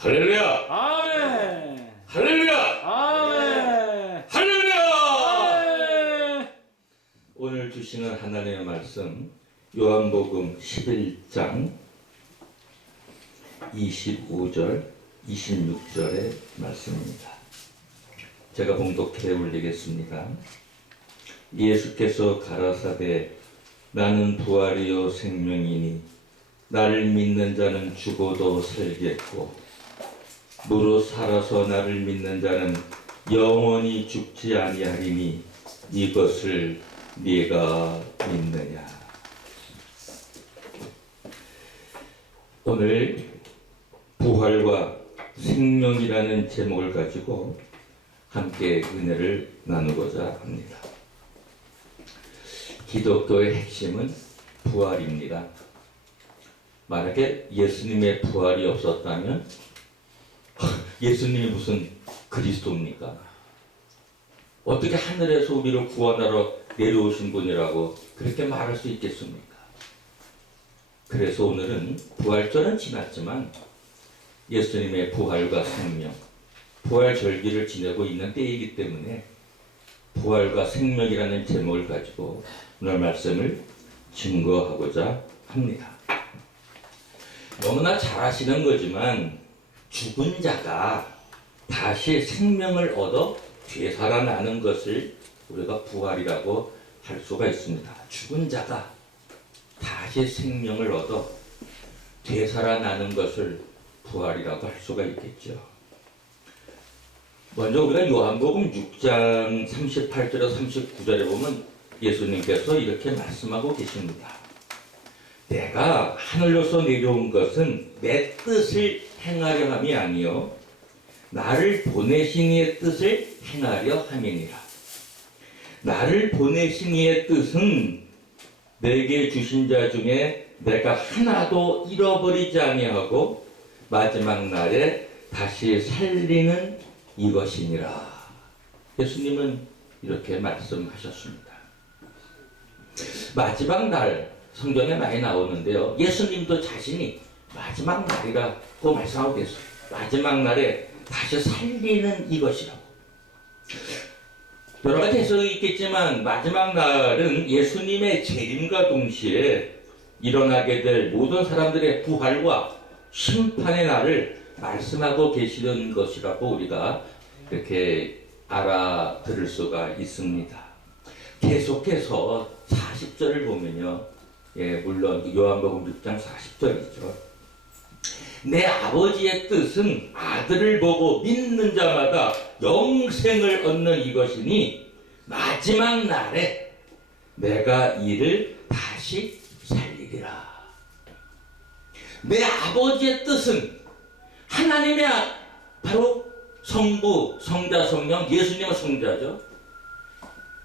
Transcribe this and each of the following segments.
할렐루야! 아멘. 할렐루야! 아멘. 할렐루야! 아멘. 오늘 주시는 하나님의 말씀 요한복음 11장 25절 26절의 말씀입니다. 제가 봉독해 올리겠습니다. 예수께서 가라사대 나는 부활이요 생명이니 나를 믿는 자는 죽어도 살겠고 무릇 살아서 나를 믿는 자는 영원히 죽지 아니하리니 이것을 네가 믿느냐. 오늘 부활과 생명이라는 제목을 가지고 함께 은혜를 나누고자 합니다. 기독교의 핵심은 부활입니다. 만약에 예수님의 부활이 없었다면 예수님이 무슨 그리스도입니까? 어떻게 하늘에서 우리를 구원하러 내려오신 분이라고 그렇게 말할 수 있겠습니까? 그래서 오늘은 부활절은 지났지만 예수님의 부활과 생명, 부활절기를 지내고 있는 때이기 때문에 부활과 생명이라는 제목을 가지고 오늘 말씀을 증거하고자 합니다. 너무나 잘 아시는 거지만 죽은 자가 다시 생명을 얻어 되살아나는 것을 우리가 부활이라고 할 수가 있습니다. 죽은 자가 다시 생명을 얻어 되살아나는 것을 부활이라고 할 수가 있겠죠. 먼저 우리가 요한복음 6장 38절에서 39절에 보면 예수님께서 이렇게 말씀하고 계십니다. 내가 하늘로서 내려온 것은 내 뜻을 행하려 함이 아니요 나를 보내신 이의 뜻을 행하려 함이니라. 나를 보내신 이의 뜻은 내게 주신 자 중에 내가 하나도 잃어버리지 아니하고 마지막 날에 다시 살리는 이것이니라. 예수님은 이렇게 말씀하셨습니다. 마지막 날 성경에 많이 나오는데요. 예수님도 자신이 마지막 날이라고 말씀하고 계세요. 마지막 날에 다시 살리는 이것이라고. 여러 가지 해석이 있겠지만 마지막 날은 예수님의 재림과 동시에 일어나게 될 모든 사람들의 부활과 심판의 날을 말씀하고 계시는 것이라고 우리가 이렇게 알아들을 수가 있습니다. 계속해서 40절을 보면요. 물론 요한복음 6장 40절이죠. 내 아버지의 뜻은 아들을 보고 믿는 자마다 영생을 얻는 이것이니 마지막 날에 내가 이를 다시 살리리라. 내 아버지의 뜻은 하나님의 바로 성부, 성자, 성령, 예수님은 성자죠.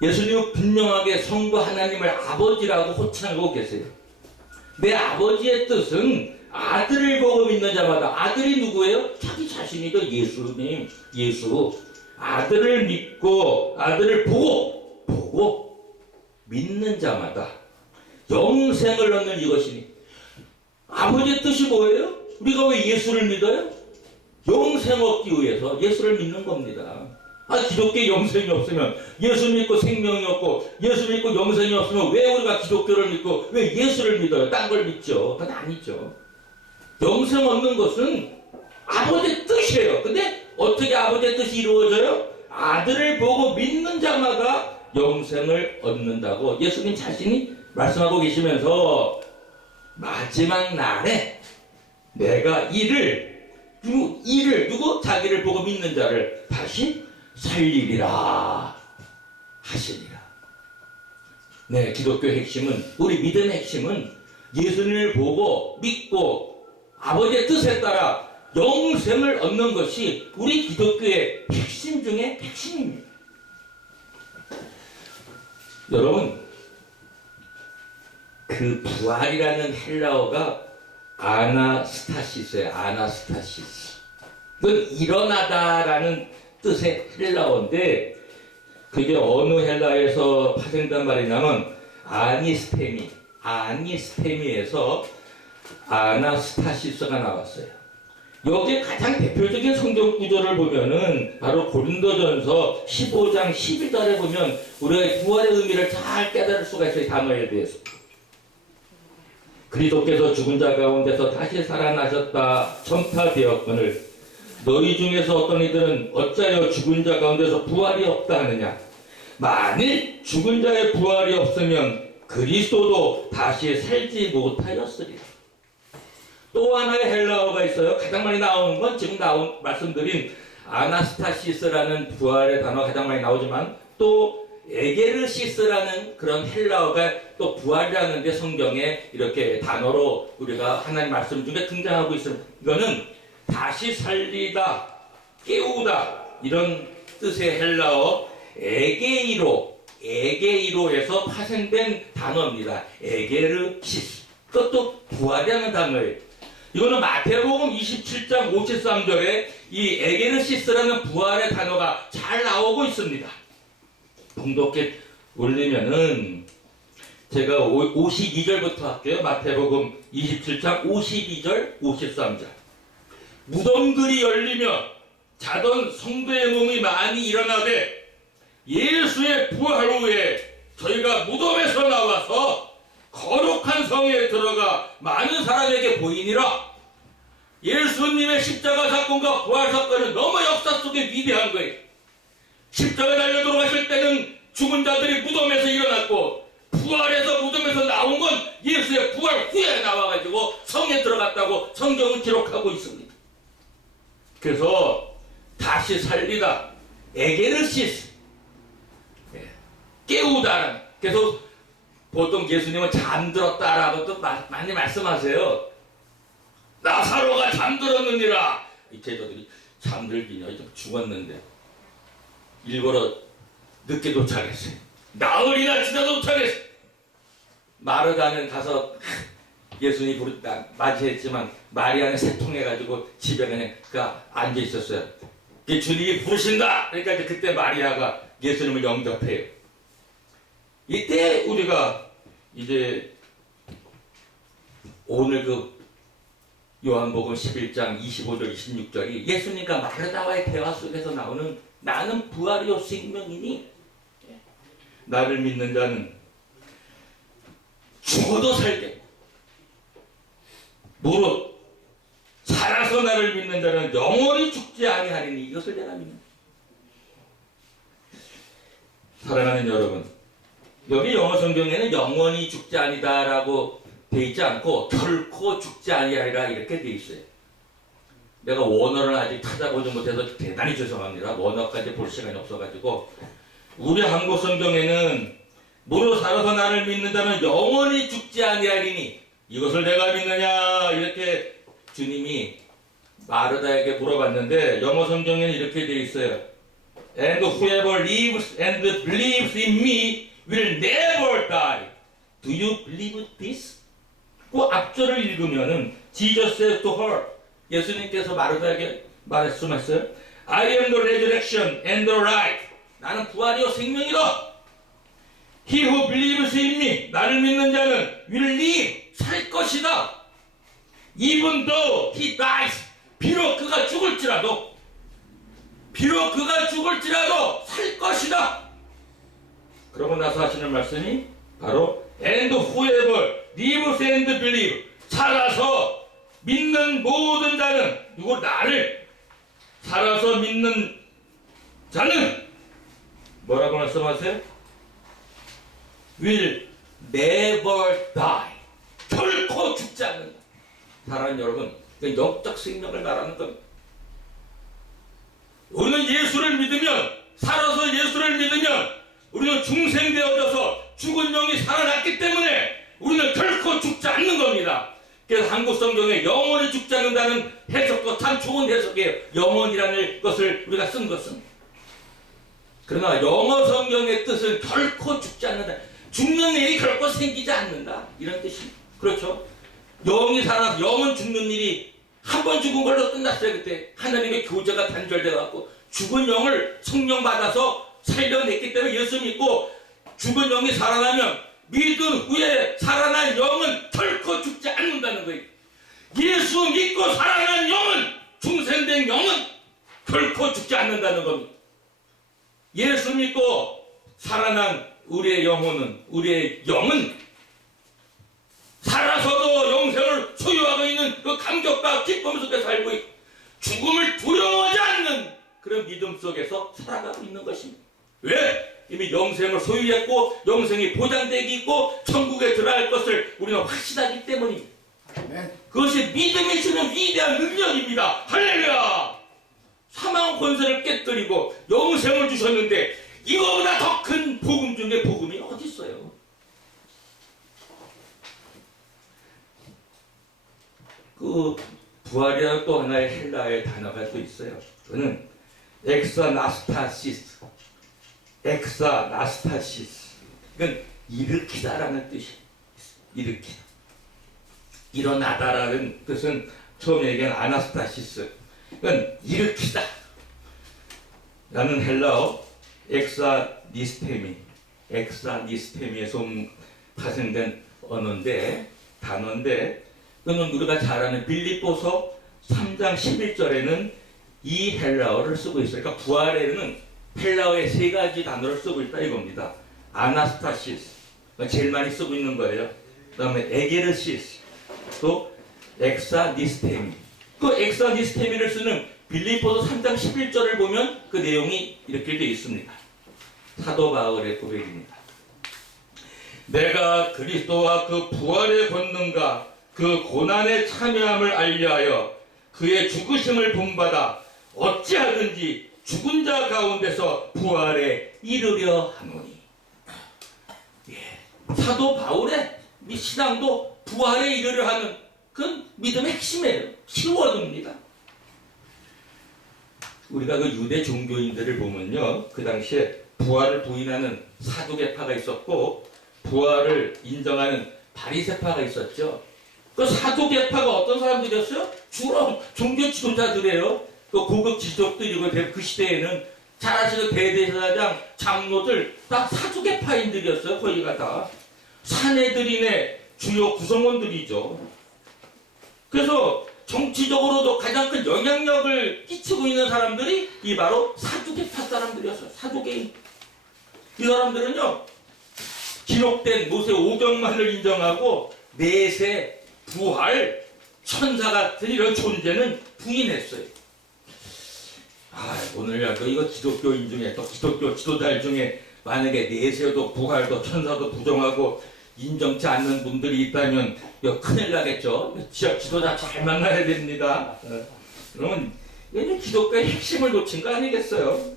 예수님은 분명하게 성부 하나님을 아버지라고 호칭하고 계세요. 내 아버지의 뜻은 아들을 보고 믿는 자마다, 아들이 누구예요? 자기 자신이죠. 예수님, 예수. 아들을 믿고 아들을 보고 믿는 자마다 영생을 얻는 이것이니. 아버지의 뜻이 뭐예요? 우리가 왜 예수를 믿어요? 영생 얻기 위해서 예수를 믿는 겁니다. 기독교에 영생이 없으면, 예수 믿고 생명이 없고 예수 믿고 영생이 없으면 왜 우리가 기독교를 믿고 왜 예수를 믿어요? 딴 걸 믿죠. 그건 아니죠. 영생 얻는 것은 아버지의 뜻이에요. 근데 어떻게 아버지의 뜻이 이루어져요? 아들을 보고 믿는 자마다 영생을 얻는다고 예수님 자신이 말씀하고 계시면서 마지막 날에 내가 누구? 자기를 보고 믿는 자를 다시 살리리라 하시니라. 네, 기독교의 핵심은, 우리 믿음의 핵심은 예수님을 보고 믿고 아버지의 뜻에 따라 영생을 얻는 것이 우리 기독교의 핵심 중에 핵심입니다. 여러분, 그 부활이라는 헬라어가 아나스타시스예요. 아나스타시스. 그건 일어나다라는 뜻의 헬라어인데 그게 어느 헬라에서 파생된 말이냐면 아니스테미에서 아나스타시스가 나왔어요. 여기에 가장 대표적인 성경 구절을 보면은 바로 고린도전서 15장 12절에 보면 우리가 부활의 의미를 잘 깨달을 수가 있어요. 이 단어에 대해서. 그리스도께서 죽은 자 가운데서 다시 살아나셨다 전파되었거늘 너희 중에서 어떤 이들은 어찌하여 죽은 자 가운데서 부활이 없다 하느냐. 만일 죽은 자의 부활이 없으면 그리스도도 다시 살지 못하였으리라. 또 하나의 헬라어가 있어요. 가장 많이 나오는 건 지금 말씀드린 아나스타시스라는 부활의 단어가 가장 많이 나오지만 또 에게르시스라는 그런 헬라어가 또 부활이라는 데 성경에 이렇게 단어로 우리가 하나님 말씀 중에 등장하고 있습니다. 이거는 다시 살리다, 깨우다 이런 뜻의 헬라어 에게이로에서 파생된 단어입니다. 에게르시스. 그것도 부활이라는 단어예요. 이거는 마태복음 27장 53절에 이 에게르시스라는 부활의 단어가 잘 나오고 있습니다. 봉독해 올리면은 제가 52절부터 할게요. 마태복음 27장 52절 53절. 무덤들이 열리며 자던 성도의 몸이 많이 일어나되 예수의 부활 후에 저희가 무덤에서 나와서 거룩한 성에 들어가 많은 사람에게 보이니라. 예수님의 십자가 사건과 부활 사건은 너무 역사 속에 위대한 거예요. 십자가 달려 돌아가실 때는 죽은 자들이 무덤에서 일어났고 부활해서 무덤에서 나온 건 예수의 부활 후에 나와가지고 성에 들어갔다고 성경은 기록하고 있습니다. 그래서 다시 살리다, 에게르시스, 깨우다. 그래서 보통 예수님은 잠들었다라고 또 많이 말씀하세요. 나사로가 잠들었느니라. 이 제자들이 잠들기냐, 죽었는데 일부러 늦게 도착했어요. 나흘이나 지나 도착했어요. 마르다는 가서 예수님이 맞이했지만 마리아는 세통해가지고 집에 그냥 앉아 있었어요. 주님이 부르신다. 그러니까 이제 그때 마리아가 예수님을 영접해요. 이때 우리가 이제 오늘 그 요한복음 11장 25절 26절이 예수님과 마르다와의 대화 속에서 나오는 나는 부활이요 생명이니 나를 믿는 자는 죽어도 살게 무릇 살아서 나를 믿는 자는 영원히 죽지 아니하리니 이것을 내가 믿는다. 사랑하는 여러분, 여기 영어 성경에는 영원히 죽지 아니다라고 돼 있지 않고 결코 죽지 아니하리라 이렇게 돼 있어요. 내가 원어를 아직 찾아보지 못해서 대단히 죄송합니다. 원어까지 볼 시간이 없어가지고 우리 한국 성경에는 무릇 살아서 나를 믿는 자는 영원히 죽지 아니하리니 이것을 내가 믿느냐 이렇게 주님이 마르다에게 물어봤는데 영어 성경에는 이렇게 돼 있어요. And whoever lives and believes in me will never die. Do you believe this? 그 앞절을 읽으면은 Jesus said to her, 예수님께서 마르다에게 말씀했어요. I am the resurrection and the life. 나는 부활이요 생명이다. He who believes in me, 나를 믿는 자는 will live, 살 것이다. Even though he dies, 비록 그가 죽을지라도 살 것이다. 그러고 나서 하시는 말씀이 바로 And whoever lives and believes, 살아서 믿는 모든 자는, 누구 나를 살아서 믿는 자는 뭐라고 말씀하세요? will never die. 결코 죽지 않는다. 사랑하는 여러분, 영적 생명을 말하는 겁니다. 우리는 예수를 믿으면, 살아서 예수를 믿으면 우리는 중생되어져서 죽은 영이 살아났기 때문에 우리는 결코 죽지 않는 겁니다. 그래서 한국 성경에 영원히 죽지 않는다는 해석도 참 좋은 해석이에요. 영원이라는 것을 우리가 쓴 것은. 그러나 영어 성경의 뜻은 결코 죽지 않는다. 죽는 일이 결코 생기지 않는다. 이런 뜻입니다. 그렇죠? 영이 살아서 영은 죽는 일이 한 번 죽은 걸로 끝났어요. 그때 하나님의 교제가 단절돼갖고 죽은 영을 성령 받아서 살려냈기 때문에 예수 믿고 죽은 영이 살아나면 믿은 후에 살아난 영은 결코 죽지 않는다는 거예요. 예수 믿고 살아난 영은 우리의 영은 결코 죽지 않는다는 겁니다. 예수 믿고 살아난 우리의 영혼은, 우리의 영은 살아서도 영생을 소유하고 있는 그 감격과 기쁨 속에 살고 있고 죽음을 두려워하지 않는 그런 믿음 속에서 살아가고 있는 것입니다. 왜? 이미 영생을 소유했고 영생이 보장되기 있고 천국에 들어갈 것을 우리는 확신하기 때문입니다. 그것이 믿음이 주는 위대한 능력입니다. 할렐루야! 사망 권세를 깨뜨리고 영생을 주셨는데 이거보다 더 큰 복음 중에 복음이 어디 있어요? 그 부활이라는 또 하나의 헬라의 단어가 또 있어요. 그거는 엑사나스타시스. 엑사나스타시스. 이건 일으키다라는 뜻이에요. 일으키다. 일어나다라는 뜻은 처음에 얘기한 아나스타시스. 이건 일으키다. 라는 헬라어 엑사니스테미에서 파생된 언어인데, 단어인데, 그는 우리가 잘 아는 빌립보서 3장 11절에는 이 헬라어를 쓰고 있어요. 그러니까 부활에는 헬라어의 세 가지 단어를 쓰고 있다 이겁니다. 아나스타시스, 제일 많이 쓰고 있는 거예요. 그 다음에 에게르시스, 또 엑사니스테미. 그 엑사니스테미를 쓰는 빌립보서 3장 11절을 보면 그 내용이 이렇게 되어 있습니다. 사도 바울의 고백입니다. 내가 그리스도와 그 부활의 권능과 그 고난에 참여함을 알리하여 그의 죽으심을 본받아 어찌하든지 죽은 자 가운데서 부활에 이르려 하노니. 사도 바울의 이 신앙도 부활에 이르려 하는 그 믿음의 핵심이에요. 키워드입니다. 우리가 그 유대 종교인들을 보면요, 그 당시에 부활을 부인하는 사두개파가 있었고 부활을 인정하는 바리새파가 있었죠. 그 사두개파가 어떤 사람들이었어요? 주로 종교 지도자들이에요. 그 고급 지도자들이고 그 시대에는 잘 아시는 대제사장, 장로들 다 사두개파인들이었어요. 거기가 다 사내들인의 주요 구성원들이죠. 그래서 정치적으로도 가장 큰 영향력을 끼치고 있는 사람들이 이 바로 사두개파 사람들이었어요. 사두개인. 이 사람들은요, 기록된 모세 오경만을 인정하고 내세, 부활, 천사 같은 이런 존재는 부인했어요. 오늘 이거 기독교인 중에, 또 기독교 지도자들 중에 만약에 내세도 부활도 천사도 부정하고 인정치 않는 분들이 있다면 이거 큰일 나겠죠. 지도자 잘 만나야 됩니다. 그러면 얘는 기독교의 핵심을 놓친 거 아니겠어요?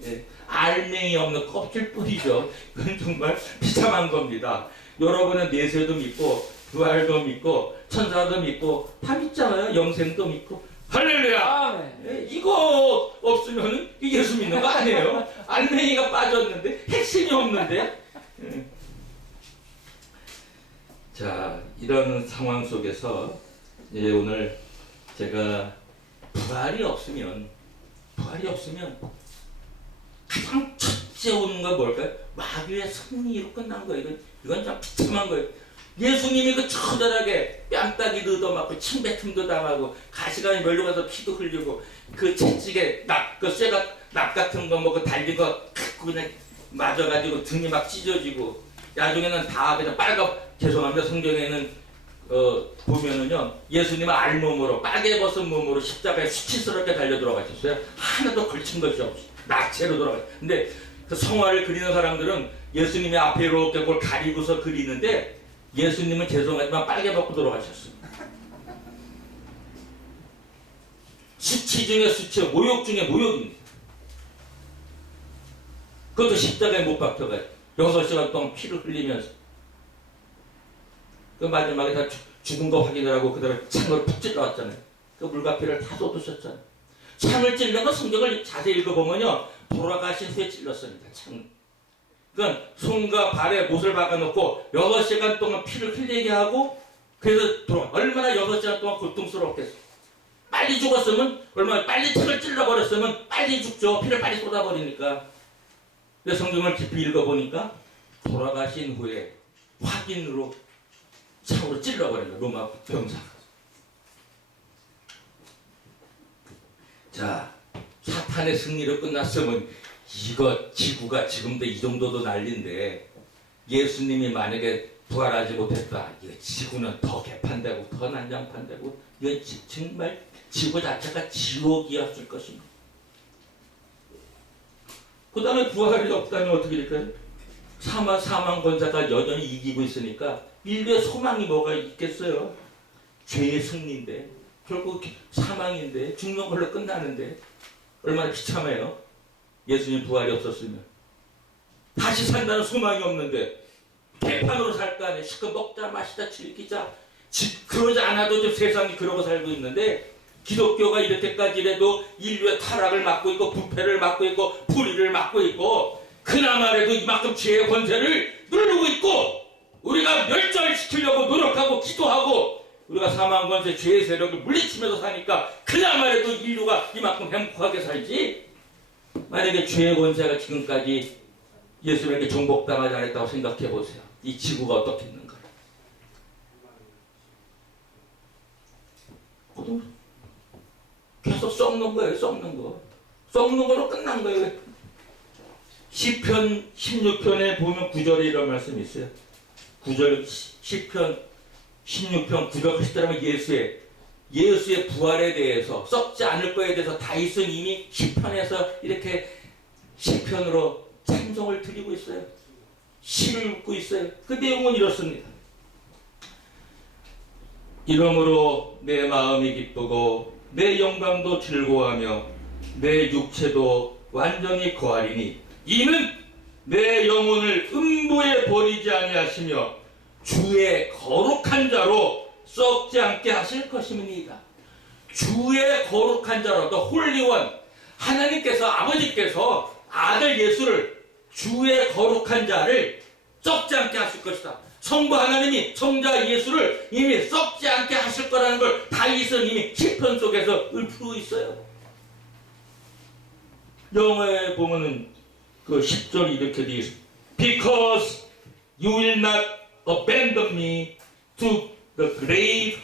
알맹이 없는 껍질뿐이죠. 그건 정말 비참한 겁니다. 여러분은 내세도 믿고 부활도 믿고 천사도 믿고 다 믿잖아요. 영생도 믿고. 할렐루야! 이거 없으면 예수 믿는 거 아니에요? 알맹이가 빠졌는데 핵심이 없는데. 자, 이런 상황 속에서 이제 오늘 제가 부활이 없으면 가장 첫째 오는 건 뭘까요? 마귀의 승리로 끝난 거예요. 이건 좀 비참한 거예요. 예수님이 그 처절하게 뺨따기도 얻어맞고 침뱉음도 당하고 가시관이 몰려가서 피도 흘리고 그 채찍에 그 쇠가 납 같은 거 그 달린 거 그냥 맞아가지고 등이 막 찢어지고 나중에는 다 그냥 죄송합니다. 성경에는 보면은요, 예수님은 알몸으로 빨개 벗은 몸으로 십자가에 수치스럽게 달려 들어가셨어요. 하나도 걸친 것이 없이 낙체로 돌아가요. 근데 그 성화를 그리는 사람들은 예수님이 앞에 이렇게 뭘 가리고서 그리는데 예수님은 죄송하지만 빨개 벗고 돌아가셨습니다. 수치 중에 수치, 모욕 중에 모욕입니다. 그것도 십자가에 못 박혀가지고 6시간 동안 피를 흘리면서 그 마지막에 다 죽은 거 확인을 하고 그 다음에 창을 푹 찔러왔잖아요. 그 물과피를 다 쏟으셨잖아요. 창을 찔른 거 성경을 자세히 읽어보면요, 돌아가신 후에 찔렀습니다. 창. 그러니까 손과 발에 못을 박아놓고 6시간 동안 피를 흘리게 하고 그래서 얼마나 6시간 동안 고통스럽겠어. 빨리 죽었으면 얼마나 빨리 창을 찔러버렸으면 빨리 죽죠. 피를 빨리 쏟아버리니까. 근데 성경을 깊이 읽어보니까 돌아가신 후에 확인으로 창으로 찔러버린 거예요. 로마 병사. 자, 심판의 승리로 끝났으면 이거 지구가 지금도 이 정도도 난리인데 예수님이 만약에 부활하지 못했다. 이거 지구는 더 개판되고 더 난장판되고 이건 정말 지구 자체가 지옥이었을 것입니다. 그 다음에 부활이 없다면 어떻게 될까요? 사망 권세가 여전히 이기고 있으니까 인류의 소망이 뭐가 있겠어요? 죄의 승리인데 결국 사망인데 죽는 걸로 끝나는데 얼마나 비참해요. 예수님 부활이 없었으면 다시 산다는 소망이 없는데 개판으로 살 거 아니에요. 시커 먹자 마시자 즐기자. 그러지 않아도 지금 세상이 그러고 살고 있는데 기독교가 이렇게까지라도 인류의 타락을 막고 있고 부패를 막고 있고 불의를 막고 있고 그나마라도 이만큼 죄의 권세를 누르고 있고 우리가 멸절시키려고 노력하고 기도하고 우리가 사망 권세 죄의 세력을 물리치면서 사니까 그나마라도 인류가 이만큼 행복하게 살지. 만약에 죄의 권세가 지금까지 예수님에게 정복당하지 않았다고 생각해 보세요. 이 지구가 어떻겠는가. 계속 썩는 거예요. 썩는 거. 썩는 거로 끝난 거예요. 시편 16편에 보면 9절에 이런 말씀이 있어요. 9절 시편 16편 9절 하시더라면 예수의 부활에 대해서 썩지 않을 거에 대해서 다윗은 이미 시편에서 이렇게 시편으로 찬송을 드리고 있어요. 시를 읽고 있어요. 그 내용은 이렇습니다. 이러므로 내 마음이 기쁘고 내 영광도 즐거워하며 내 육체도 완전히 거하리니 이는 내 영혼을 음부에 버리지 아니하시며 주의 거룩한 자로 썩지 않게 하실 것임이니이다. 주의 거룩한 자로 또 홀리원 하나님께서 아버지께서 아들 예수를 주의 거룩한 자를 썩지 않게 하실 것이다. 성부 하나님이 성자 예수를 이미 썩지 않게 하실 거라는 걸 다윗은 이미 시편 속에서 읊고 있어요. 영어에 보면은 그 10절이 이렇게 되어 있습니다. Because you will not abandon me to the grave,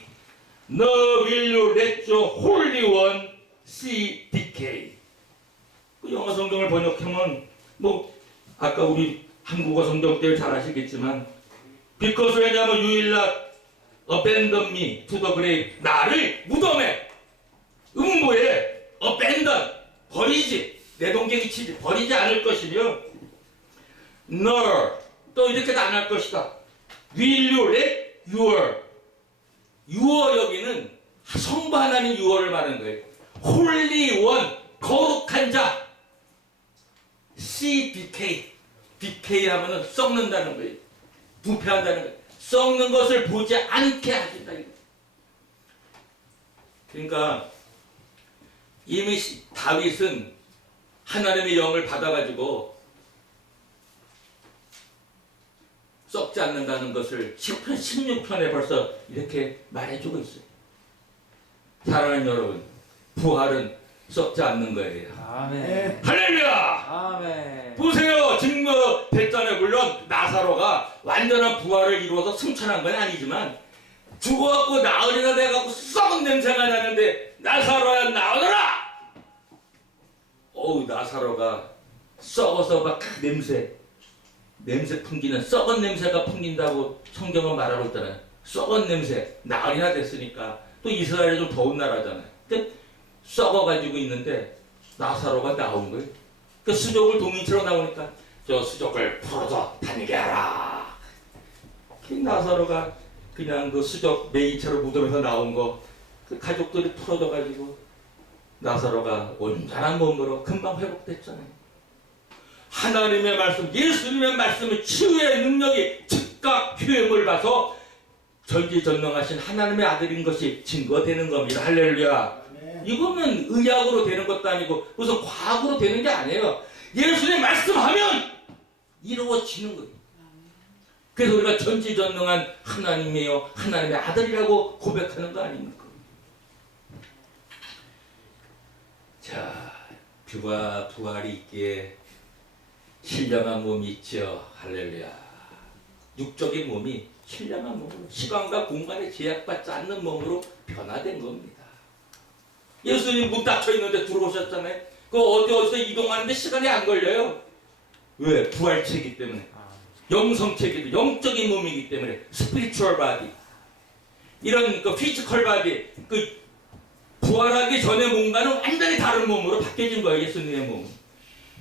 nor will you let your holy one see decay. 그 영어 성경을 번역하면 뭐 아까 우리 한국어 성경 때문에 잘 아시겠지만 because 왜냐하면 you will not abandon me to the grave, 나를 무덤에 음부에 abandon 버리지 내동댕이 치지 버리지 않을 것이며 nor 또 이렇게도 안 할 것이다. will you let your 여기는 성부 하나님 your를 말하는 거예요. holy one 거룩한 자 see decay 하면은 썩는다는 거예요. 부패한다는 거예요. 썩는 것을 보지 않게 하신다. 그러니까 이미 다윗은 하나님의 영을 받아가지고 썩지 않는다는 것을 시편 16편에 벌써 이렇게 말해주고 있어요. 사랑하는 여러분, 부활은 썩지 않는 거예요. 아멘. 할렐루야! 아멘. 보세요. 지금 됐잖아요. 물론 나사로가 완전한 부활을 이루어서 승천한 건 아니지만 죽어갖고 나으리가 돼갖고 썩은 냄새가 나는데 나사로야 나오너라! 어우 나사로가 썩어서 막 냄새 풍기는 썩은 냄새가 풍긴다고 성경은 말하고 있잖아요. 썩은 냄새 나으리나 됐으니까 또 이스라엘이 좀 더운 나라잖아요. 근데 썩어가지고 있는데 나사로가 나온 거예요. 그 수족을 동인처럼 나오니까 저 수족을 풀어줘 다니게 하라. 나사로가 그냥 그 수족 메인처럼 무덤에서 나온 거 그 가족들이 풀어줘가지고 나사로가 온전한 몸으로 금방 회복됐잖아요. 하나님의 말씀, 예수님의 말씀은 치유의 능력이 즉각 효용을 봐서 전지전능하신 하나님의 아들인 것이 증거되는 겁니다. 할렐루야. 이거는 의학으로 되는 것도 아니고 무슨 과학으로 되는 게 아니에요. 예수님 말씀하면 이루어지는 거예요. 그래서 우리가 전지전능한 하나님이에요. 하나님의 아들이라고 고백하는 거 아닙니까? 자, 부활이 있기에 신령한 몸이 있죠. 할렐루야. 육적인 몸이 신령한 몸으로 시간과 공간에 제약받지 않는 몸으로 변화된 겁니다. 예수님 문 닫혀 있는데 들어오셨잖아요. 그 어디서 이동하는데 시간이 안 걸려요. 왜? 부활체이기 때문에. 영성체이기, 영적인 몸이기 때문에. 스피리추얼 바디. 이런 그 피지컬 바디, 그 부활하기 전의 몸과는 완전히 다른 몸으로 바뀌어진 거예요. 예수님의 몸은.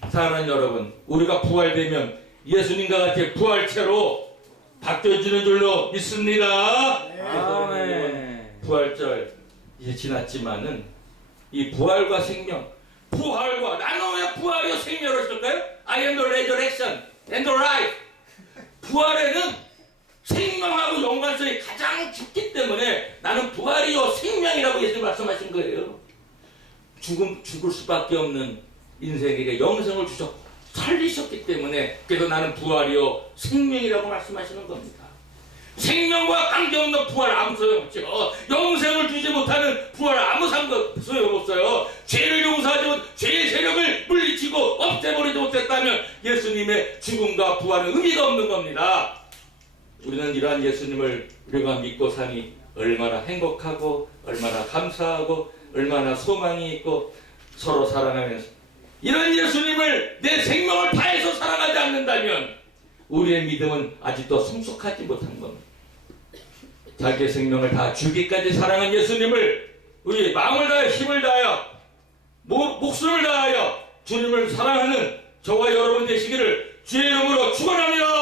사랑하는 여러분, 우리가 부활되면 예수님과 같이 부활체로 바뀌어지는 줄로 믿습니다. 아멘. 부활절 이제 지났지만은 이 부활과 생명, 부활과 나는 왜 부활이요 생명을 쓸까요? I am the resurrection and the life. 부활에는 생명하고 연관성이 가장 깊기 때문에 나는 부활이요 생명이라고 예수님 말씀하신 거예요. 죽을 수밖에 없는 인생에게 영생을 주셨고 살리셨기 때문에 그래서 나는 부활이요 생명이라고 말씀하시는 겁니다. 생명과 관계없는 부활 아무 소용없죠. 영생을 주지 못하는 부활 아무 소용없어요. 죄를 용서하지 못, 죄의 세력을 물리치고 없애버리지 못했다면 예수님의 죽음과 부활은 의미가 없는 겁니다. 우리는 이러한 예수님을 우리가 믿고 사니 얼마나 행복하고 얼마나 감사하고 얼마나 소망이 있고 서로 사랑하면서 이런 예수님을 내 생명을 다해서 사랑하지 않는다면 우리의 믿음은 아직도 성숙하지 못한 겁니다. 자기의 생명을 다 주기까지 사랑한 예수님을 우리 마음을 다하여 힘을 다하여 목숨을 다하여 주님을 사랑하는 저와 여러분 되시기를 주의 이름으로 축원합니다.